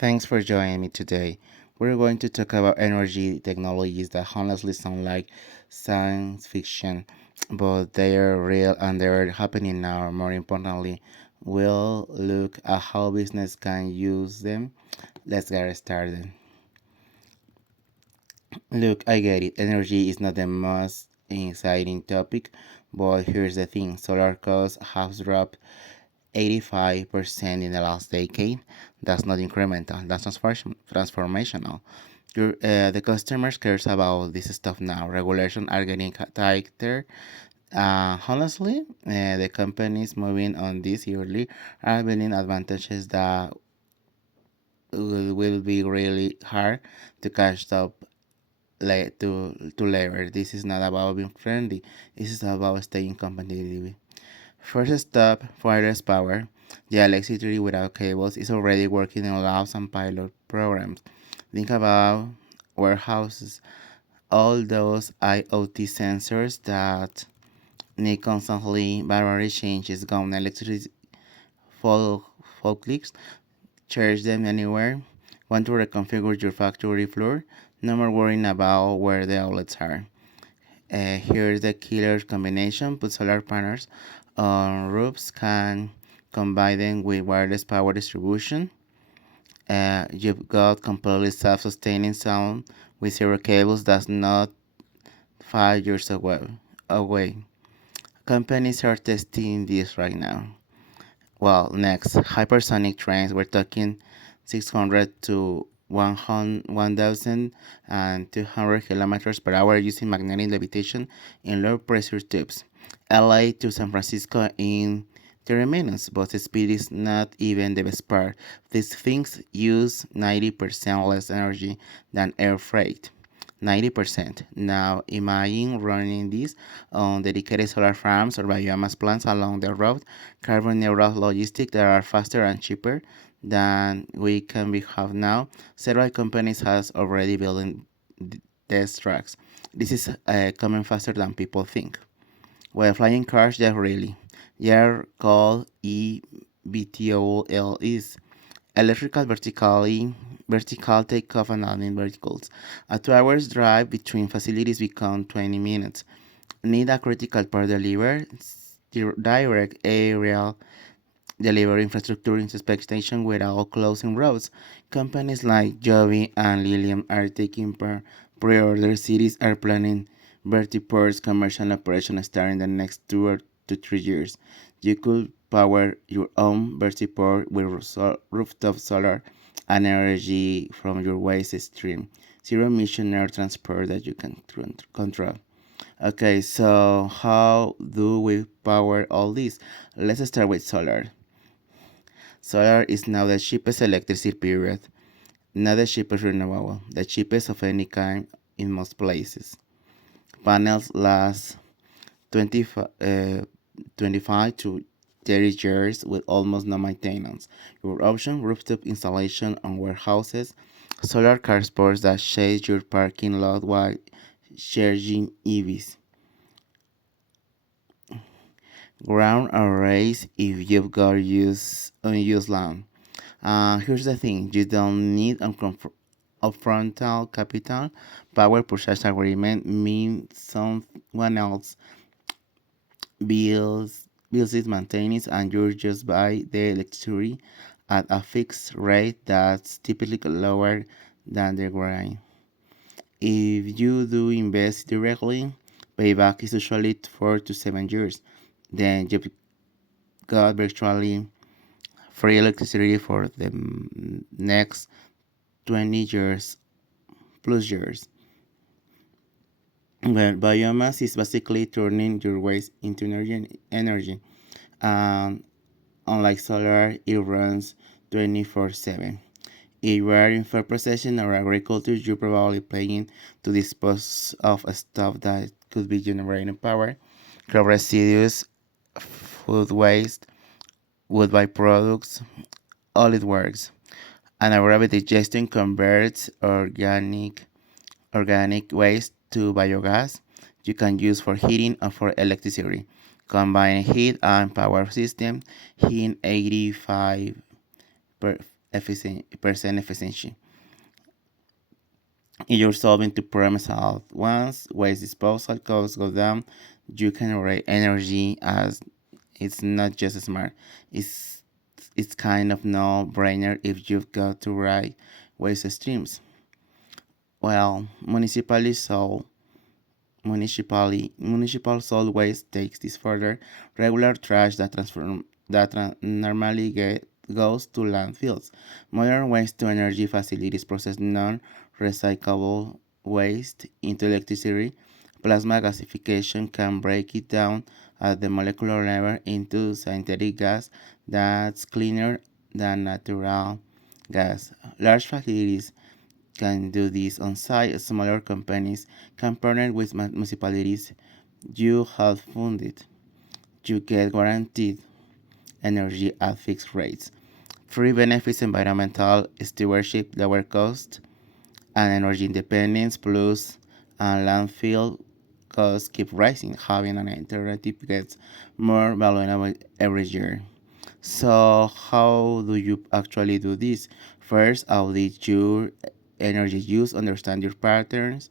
Thanks for joining me today. We're going to talk about energy technologies that honestly sound like science fiction, but they are real and they're happening now. More importantly, we'll look at how business can use them. Let's get started. Look, I get it. Energy is not the most exciting topic, but here's the thing solar costs have dropped 85% in the last decade. That's not incremental, that's transformational. The customers cares about this stuff now. Regulations are getting tighter. Honestly, the companies moving on this yearly are building advantages that will be really hard to catch up to later. This is not about being friendly. This is about staying competitive. First step, wireless power. The electricity without cables is already working in labs and pilot programs. Think about warehouses, all those IoT sensors that need constantly battery changes, gone electricity, full, full clicks, charge them anywhere. Want to reconfigure your factory floor? No more worrying about where the outlets are. Here's the killer combination. Put solar panels on roofs, can combine them with wireless power distribution. You've got completely self-sustaining sound with zero cables that's not 5 years away. Companies are testing this right now. Well, next, hypersonic trains. We're talking 600 to 1,200 kilometers per hour using magnetic levitation in low pressure tubes. LA to San Francisco in 30 minutes, but the speed is not even the best part. These things use 90% less energy than air freight. 90%. Now imagine running this on dedicated solar farms or biomass plants along the road, carbon neutral logistics that are faster and cheaper than we can have now. Several companies has already building test tracks. This is coming faster than people think. Well, flying cars, yeah, really. They're called eVTOLs. Vertical takeoff and landing verticals. A 2 hours drive between facilities become 20 minutes. Need a critical part delivered? Direct aerial delivery infrastructure into space station without closing roads. Companies like Joby and Lilium are taking pre-order. Cities are planning vertiports commercial operation starting the next 2 to 3 years. You could power your own vertiport with rooftop solar and energy from your waste stream. Zero emission air transport that you can control. Okay, so how do we power all this? Let's start with solar. Solar is now the cheapest electricity period. Not the cheapest renewable, the cheapest of any kind in most places. Panels last 25 to 30 years with almost no maintenance. Your option, rooftop installation on warehouses, solar carports that shade your parking lot while charging EVs. Ground arrays if you've got unused land. Here's the thing, you don't need upfront capital. Power purchase agreement means someone else bills it, maintains, and you just buy the electricity at a fixed rate that's typically lower than the grind. If you do invest directly, payback is usually 4 to 7 years. Then you've got virtually free electricity for the next 20 years plus years. Well, biomass is basically turning your waste into energy. And unlike solar, it runs 24/7. If you are in food processing or agriculture, you're probably paying to dispose of stuff that could be generating power. Crop residues, food waste, wood byproducts, all it works. Anaerobic digestion converts organic waste to biogas you can use for heating or for electricity. Combine heat and power system, heating 85 percent efficiency. If you're solving two problems at once, waste disposal costs go down, you can generate energy as it's not just smart. It's it's kind of no brainer if you've got to right waste streams. Well, municipal solid waste takes this further. Regular trash normally goes to landfills. Modern waste to energy facilities process non-recyclable waste into electricity. Plasma gasification can break it down at the molecular level into synthetic gas that's cleaner than natural gas. Large facilities can do this on site. Smaller companies can partner with municipalities you have funded. You get guaranteed energy at fixed rates. Free benefits, environmental stewardship, lower cost, and energy independence, plus and landfill costs keep rising. Having an alternative gets more valuable every year. So, how do you actually do this? First, audit your energy use, understand your patterns,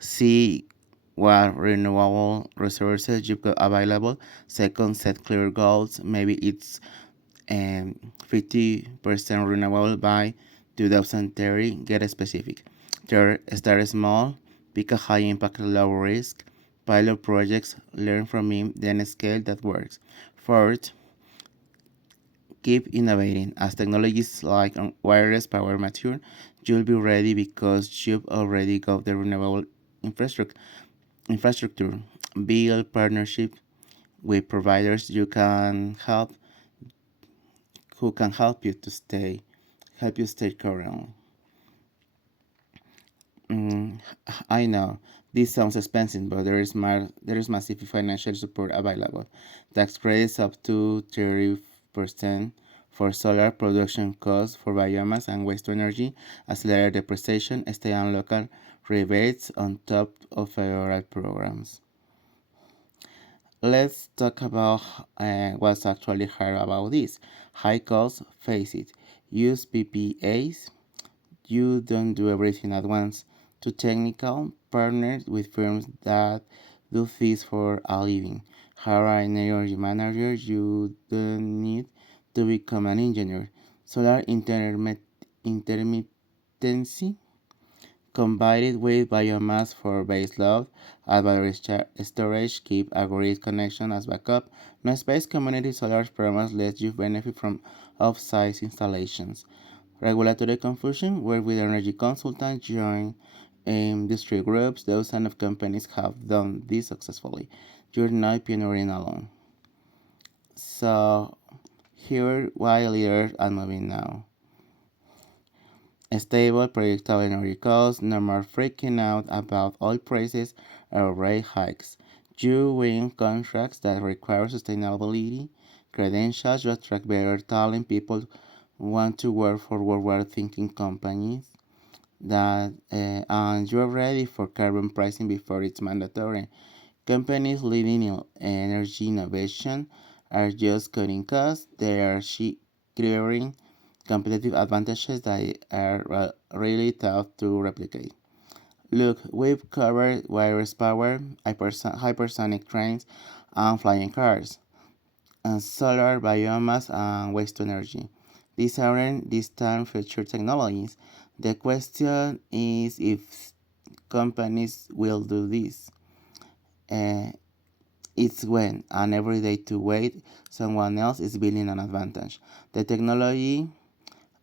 see what renewable resources you've got available. Second, set clear goals. Maybe it's 50% renewable by 2030. Get specific. Third, start small, pick a high impact, low risk pilot projects, learn from it, then scale that works. Fourth, keep innovating. As technologies like wireless power mature, you'll be ready because you've already got the renewable infrastructure. Build partnership with providers who can help you stay current. Mm, I know this sounds expensive, but there is massive financial support available. Tax credits up to 30% for solar production costs for biomass and waste to energy, accelerated depreciation, state and local rebates on top of federal programs. Let's talk about what's actually hard about this. High cost, face it. Use PPAs. You don't do everything at once. Too technical, partner with firms that do this for a living. Hire an energy manager. You don't need to become an engineer. Solar intermittency combined with biomass for base load, add battery storage, keep a grid connection as backup. No space community solar programs let you benefit from off-site installations. Regulatory confusion, work with energy consultants, join industry groups. Those kind of companies have done this successfully. You're not pioneering alone. So here why leaders are moving now. Stable, predictable energy costs, no more freaking out about oil prices or rate hikes. You win contracts that require sustainability, credentials, you attract better talent, people want to work for forward thinking companies that and you're ready for carbon pricing before it's mandatory. Companies leading in energy innovation are just cutting costs, they are clearing competitive advantages that are really tough to replicate. Look, we've covered wireless power, hypersonic trains, and flying cars, and solar, biomass, and waste to energy. These aren't distant future technologies. The question is if companies will do this. Uh, it's when, and every day to wait, someone else is building an advantage. The technology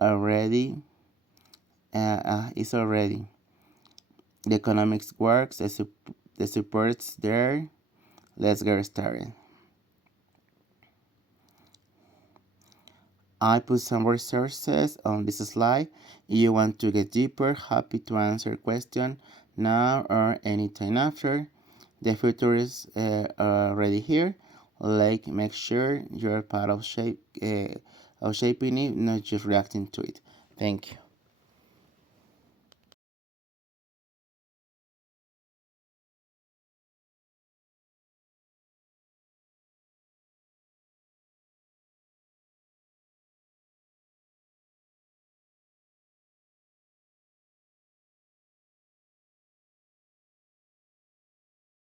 already is already. The economics works, the support's there. Let's get started. I put some resources on this slide. If you want to get deeper, happy to answer questions now or anytime after. The future is already here. Like, make sure you're part of shaping it, not just reacting to it. Thank you.